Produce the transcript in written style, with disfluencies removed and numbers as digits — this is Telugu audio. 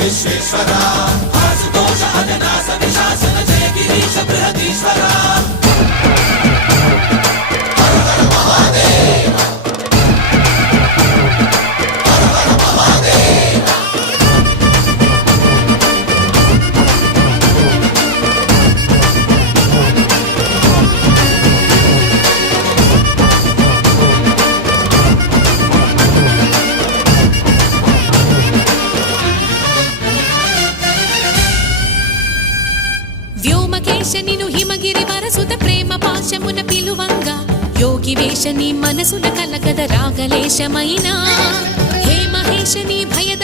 విశ్వేశ్వరా ఆశుతోష అజనాస విశాసన జయ గిరీశ బృహదీశ్వరా వ్యోమకేశనిను హిమగిరి వరసుత ప్రేమ పాశమున పిలువంగా యోగి వేషని మనసున కలకద రాగలేశమైనా హే మహేశని భయద